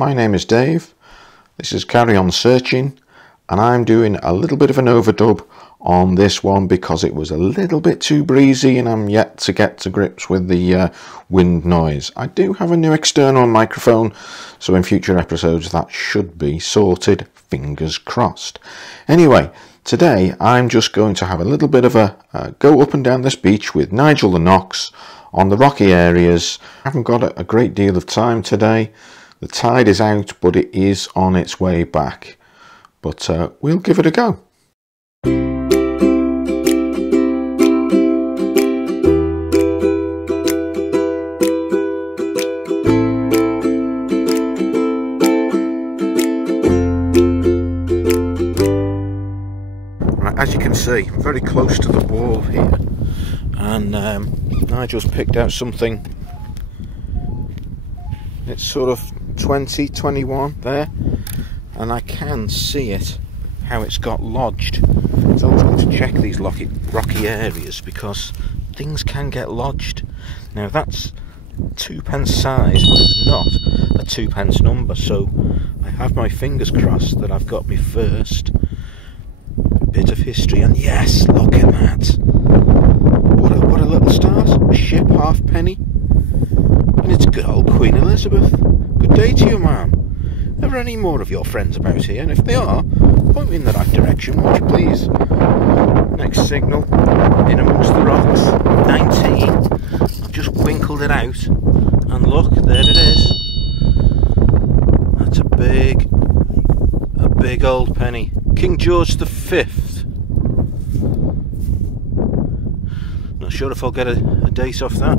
My name is Dave, this is Carryonsearchin, and I'm doing a little bit of an overdub on this one because it was a little bit too breezy and I'm yet to get to grips with the wind noise. I do have a new external microphone, so in future episodes that should be sorted, fingers crossed. Anyway, today I'm just going to have a little bit of a go up and down this beach with Nigel the Knox on the rocky areas. I haven't got a great deal of time today. The tide is out, but it is on its way back. But we'll give it a go. Right, as you can see, I'm very close to the wall here, and Nigel's picked out something. It's sort of 20, 21 there, and I can see it, how it's got lodged. So I'm going to check these rocky areas because things can get lodged. Now that's 2p size, but it's not a 2p number, so I have my fingers crossed that I've got my first bit of history. And yes, look at that! What a little start! A ship halfpenny. And it's good old Queen Elizabeth. Good day to you, ma'am. Are there any more of your friends about here? And if they are, point me in the right direction, won't you please? Next signal, in amongst the rocks. 19. I've just winkled it out. And look, there it is. That's a big old penny. King George V. Not sure if I'll get a date off that.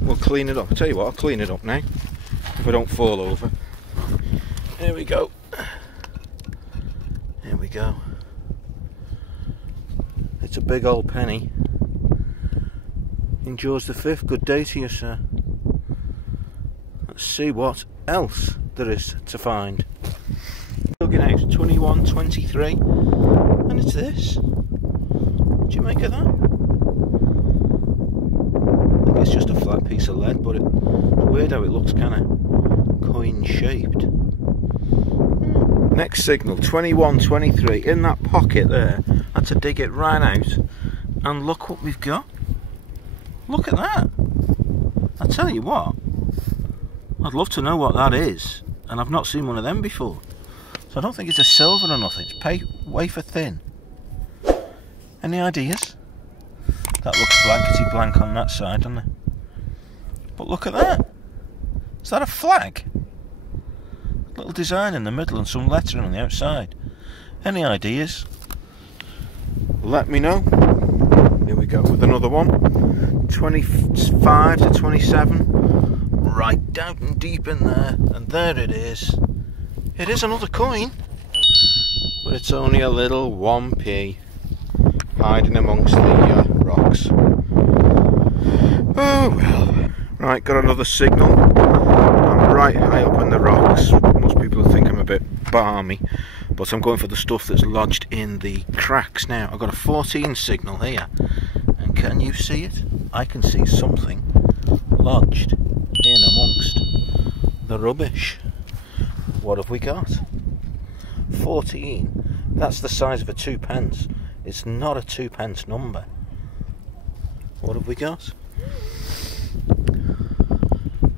We'll clean it up. I'll tell you what, I'll clean it up now, if I don't fall over. There we go. There we go. It's a big old penny. King George V, good day to you, sir. Let's see what else there is to find. Looking out, 21, 23, and it's this. What do you make of that? It's just a flat piece of lead, but it's weird how it looks kind of coin shaped. Next signal, 21, 23, in that pocket there. I had to dig it right out, and look what we've got. Look at that. I tell you what, I'd love to know what that is, and I've not seen one of them before. So I don't think it's a silver or nothing, it's wafer thin. Any ideas? That looks blankety blank on that side, doesn't it? But look at that. Is that a flag? Little design in the middle and some lettering on the outside. Any ideas? Let me know. Here we go with another one. 25 to 27. Right down and deep in there. And there it is. It is another coin. But it's only a little 1p. Hiding amongst the rocks. Oh well. Right, got another signal. I'm right high up in the rocks. Most people think I'm a bit balmy, but I'm going for the stuff that's lodged in the cracks now. I've got a 14 signal here, and can you see it? I can see something lodged in amongst the rubbish. What have we got? 14. That's the size of a 2p. It's not a 2p number. What have we got?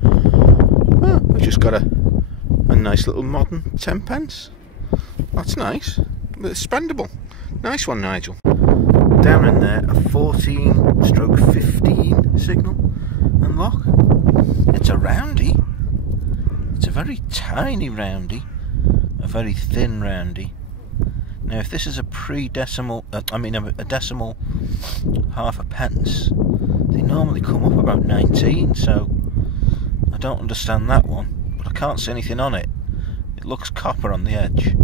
Well, we've just got a nice little modern 10p. That's nice. It's spendable. Nice one, Nigel. Down in there, a 14/15 signal. And look, it's a roundy. It's a very tiny roundy. A very thin roundy. Now, if this is a pre-decimal, a decimal half a pence, they normally come up about 19, so I don't understand that one, but I can't see anything on it. It looks copper on the edge,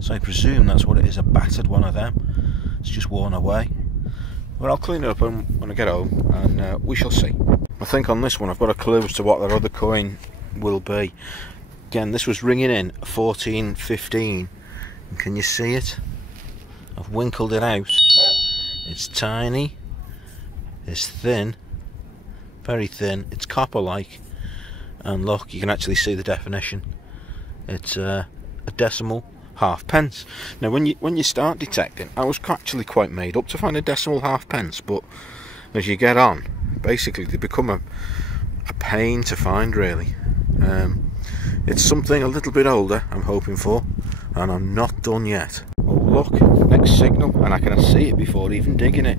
so I presume that's what it is, a battered one of them. It's just worn away. But I'll clean it up when I get home, and we shall see. I think on this one I've got a clue as to what that other coin will be. Again, this was ringing in 14/15. And can you see it? I've winkled it out. It's tiny, it's thin, very thin, it's copper like, and look, you can actually see the definition. It's a decimal halfpence. Now when you start detecting, I was actually quite made up to find a decimal halfpence, but as you get on, basically they become a pain to find, really. It's something a little bit older I'm hoping for, and I'm not done yet. Oh look, next signal, and I can see it before even digging it.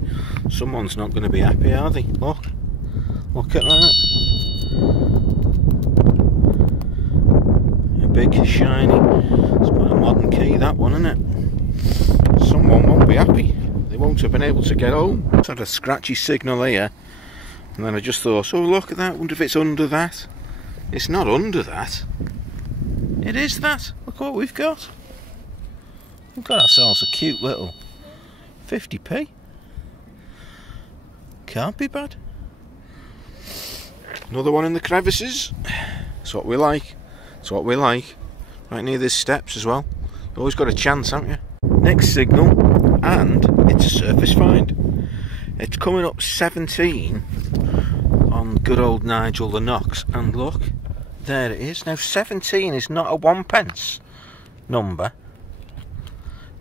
Someone's not going to be happy, are they? Look at that. A big shiny, it's got a modern key, that one, isn't it? Someone won't be happy. They won't have been able to get home. It's had a scratchy signal here, and then I just thought, oh look at that, wonder if it's under that. It's not under that. It is that. Look what we've got. We've got ourselves a cute little 50p. Can't be bad. Another one in the crevices. That's what we like. That's what we like. Right near these steps as well. You've always got a chance, haven't you? Next signal, and it's a surface find. It's coming up 17 on good old Nigel the Knox, and look, there it is. Now 17 is not a 1 pence number.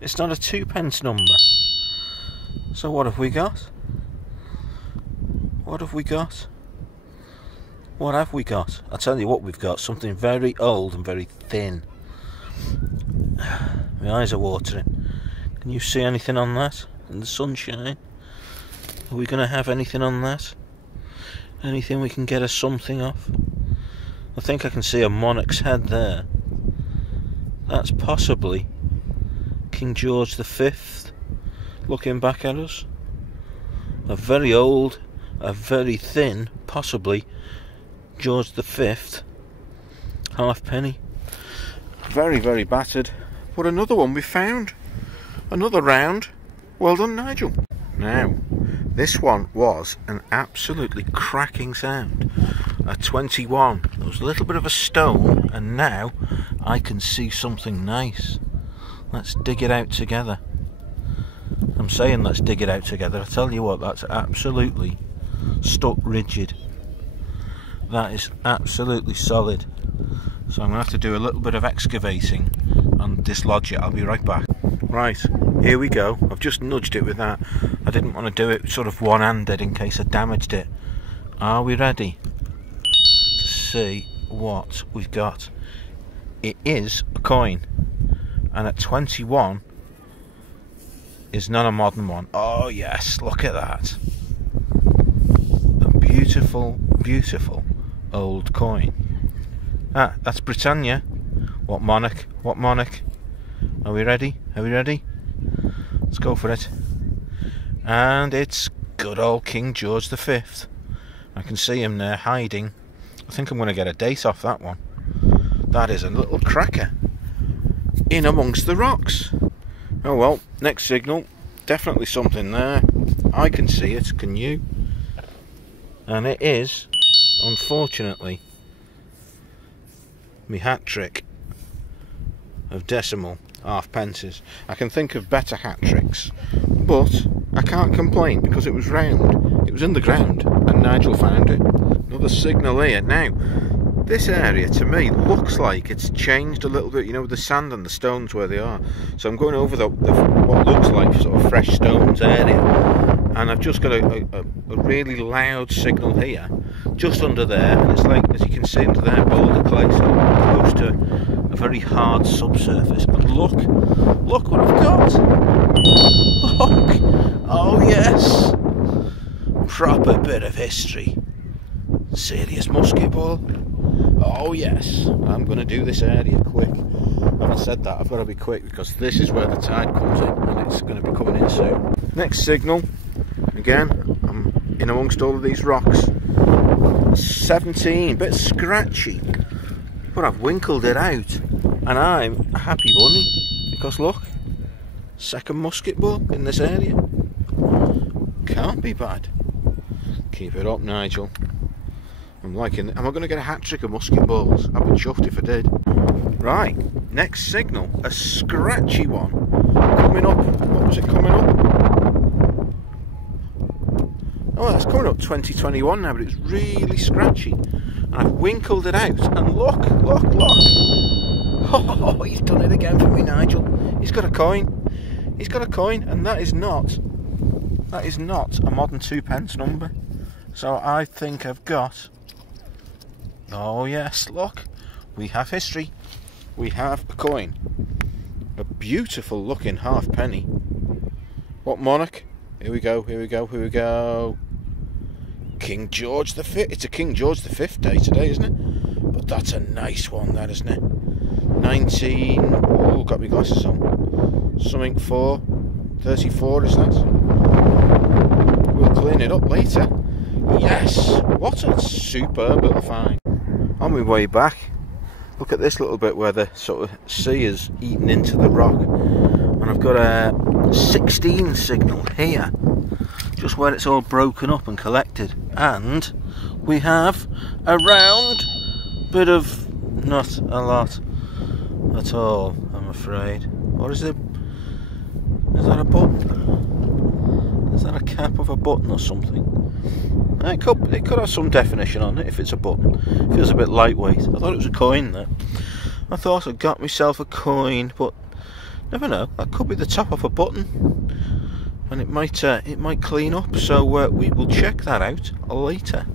It's not a 2 pence number. So what have we got? What have we got? What have we got? I'll tell you what we've got. Something very old and very thin. My eyes are watering. Can you see anything on that? In the sunshine? Are we going to have anything on that? Anything we can get a something off? I think I can see a monarch's head there. That's possibly King George V looking back at us. A very old, a very thin, possibly George V halfpenny. Very, very battered. But another one we found. Another round. Well done, Nigel. Now, this one was an absolutely cracking sound. A 21. There was a little bit of a stone, and now I can see something nice. Let's dig it out together. I'm saying let's dig it out together. I tell you what, that's absolutely stuck rigid. That is absolutely solid. So I'm going to have to do a little bit of excavating and dislodge it. I'll be right back. Right, here we go. I've just nudged it with that. I didn't want to do it sort of one-handed in case I damaged it. Are we ready to see what we've got? It is a coin, and at 21 is not a modern one. Oh yes, look at that. A beautiful, beautiful old coin. Ah, that's Britannia. What monarch? What monarch? Are we ready? Are we ready? Let's go for it. And it's good old King George V. I can see him there hiding. I think I'm going to get a date off that one. That is a little cracker in amongst the rocks. Oh well, next signal. Definitely something there. I can see it, can you? And it is, unfortunately, me hat trick of decimal halfpences. I can think of better hat tricks, but I can't complain because it was round. It was in the ground and Nigel found it. Another signal here. Now, this area to me looks like it's changed a little bit, you know, with the sand and the stones where they are. So I'm going over the what looks like sort of fresh stones area, and I've just got a really loud signal here, just under there, and it's like, as you can see under there, boulder clay, so close to a very hard subsurface. But look what I've got. Look, oh yes, proper bit of history. Serious musket ball. Oh yes, I'm going to do this area quick. Having said that, I've got to be quick because this is where the tide comes in and it's going to be coming in soon. Next signal, again, I'm in amongst all of these rocks. 17, bit scratchy, but I've winkled it out and I'm a happy bunny because look, second musket ball in this area. Can't be bad. Keep it up, Nigel. I'm liking it. Am I going to get a hat trick of musket balls? I'd be chuffed if I did. Right, next signal, a scratchy one. Coming up, what was it coming up? Oh, it's coming up 2021 now, but it's really scratchy. And I've winkled it out, and look. Oh, he's done it again for me, Nigel. He's got a coin. He's got a coin, and that is not a modern 2p number. So I think I've got... Oh yes, look. We have history. We have a coin. A beautiful looking halfpenny. What monarch? Here we go, here we go, here we go. King George V. It's a King George V day today, isn't it? But that's a nice one, that, isn't it? 19... Oh, got my glasses on. Something 34, is that? We'll clean it up later. Yes! What a superb little find. On my way back, look at this little bit where the sort of sea is eaten into the rock. And I've got a 16 signal here, just where it's all broken up and collected. And we have a round bit of, not a lot at all, I'm afraid. What is it? Is that a button? Is that a cap of a button or something? It could have some definition on it if it's a button. It feels a bit lightweight. I thought it was a coin there. I thought I'd got myself a coin, but never know. That could be the top of a button, and it might clean up. So we will check that out later.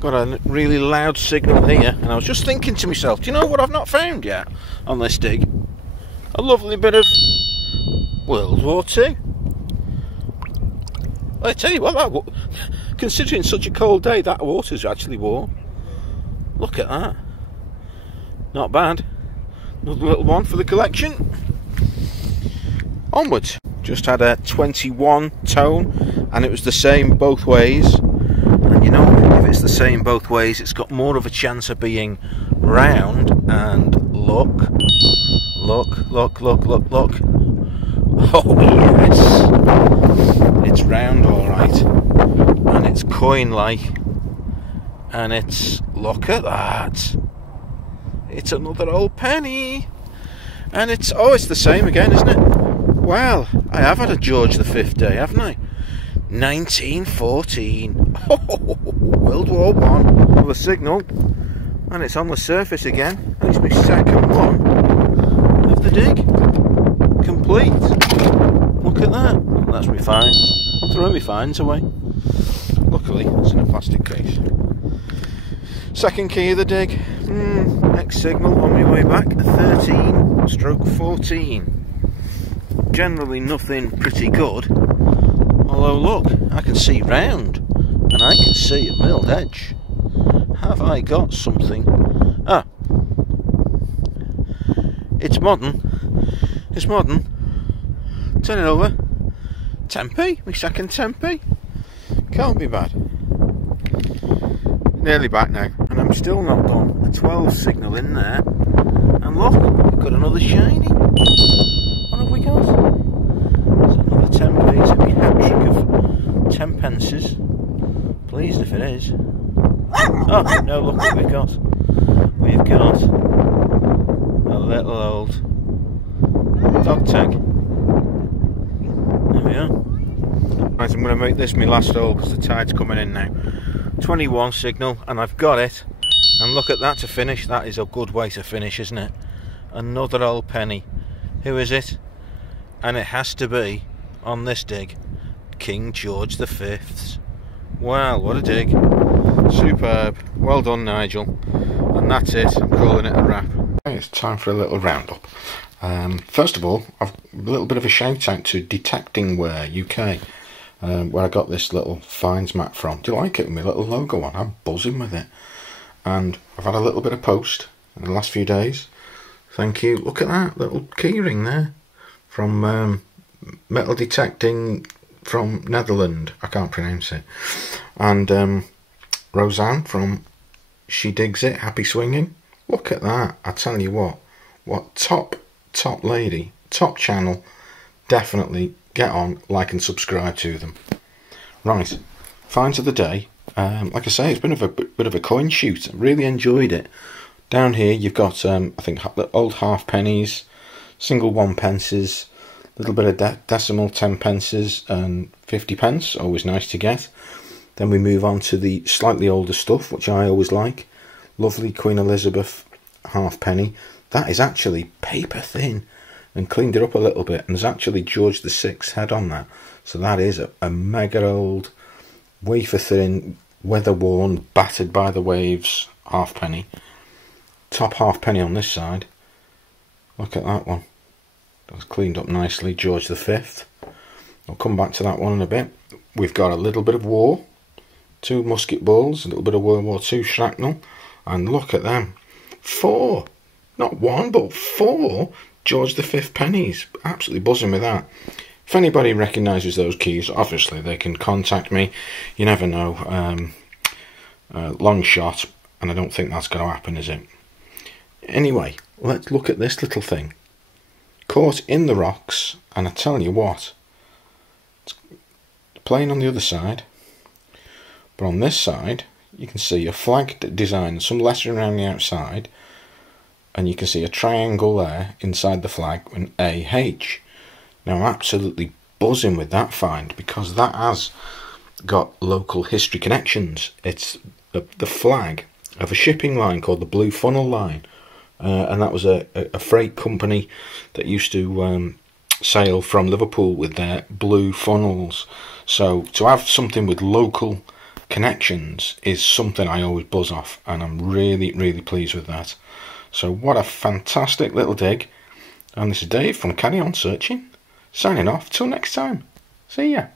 Got a really loud signal here, and I was just thinking to myself, do you know what I've not found yet on this dig? A lovely bit of World War II. I tell you what, considering such a cold day, that water's actually warm. Look at that. Not bad. Another little one for the collection. Onwards. Just had a 21 tone, and it was the same both ways. And you know, if it's the same both ways, it's got more of a chance of being round. And look. Oh yes, it's round all right, and it's coin-like, and it's, look at that, it's another old penny, and it's the same again, isn't it? Well, I have had a George V day, haven't I? 1914, World War I, with a signal, and it's on the surface again, and it's my second one of the dig. Complete. Look at that. Well, that's my finds. I'll throw my finds away. Luckily, it's in a plastic case. Second key of the dig. Next signal on my way back. 13/14. Generally nothing pretty good. Although look, I can see round, and I can see a milled edge. Have I got something? Ah. It's modern. It's modern. Turn it over. 10p, my second 10p. Can't be bad. Nearly back now, and I'm still not done. A 12 signal in there, and look, we've got another shiny. What have we got? It's another 10p. It's a wee hat trick of 10 pences. Pleased if it is. Oh no! Look what we've got. We've got a little old dog tag. There we are. Right, I'm going to make this my last hole because the tide's coming in now. 21 signal, and I've got it. And look at that to finish. That is a good way to finish, isn't it? Another old penny. Who is it? And it has to be, on this dig, King George V's. Wow, what a dig. Superb. Well done, Nigel. And that's it. I'm calling it a wrap. It's time for a little roundup. First of all, I've a little bit of a shout out to Detectinguk UK, where I got this little finds map from. Do you like it with my little logo on? I'm buzzing with it. And I've had a little bit of post in the last few days. Thank you. Look at that little keyring there from Metal Detecting from Netherlands. I can't pronounce it. And Roseanne from She Digs It, Happy Swinging. Look at that. I tell you what top lady, top channel. Definitely get on, like and subscribe to them. Right, finds of the day. Like I say, it's been a bit of a coin shoot. I really enjoyed it. Down here you've got I think old halfpennies, single 1 pences, little bit of decimal 10 pences and 50 pence. Always nice to get. Then we move on to the slightly older stuff, which I always like. Lovely Queen Elizabeth halfpenny. That is actually paper thin, and cleaned it up a little bit, and there's actually George VI's head on that. So that is a mega old, wafer thin, weather worn, battered by the waves halfpenny. Top halfpenny on this side. Look at that one. That's cleaned up nicely, George V. I'll come back to that one in a bit. We've got a little bit of war, 2 musket balls, a little bit of World War II shrapnel, and look at them. 4, not 1 but 4 George V pennies. Absolutely buzzing with that. If anybody recognises those keys, obviously they can contact me. You never know. Long shot, and I don't think that's going to happen, is it? Anyway, let's look at this little thing. Caught in the rocks, and I tell you what, it's plain on the other side, but on this side you can see a flag design, some lettering around the outside, and you can see a triangle there inside the flag, an AH. Now I'm absolutely buzzing with that find, because that has got local history connections. It's the flag of a shipping line called the Blue Funnel Line, and that was a freight company that used to sail from Liverpool with their blue funnels. So to have something with local connections is something I always buzz off, and I'm really, really pleased with that. So what a fantastic little dig. And this is Dave from Carryonsearchin, signing off till next time. See ya.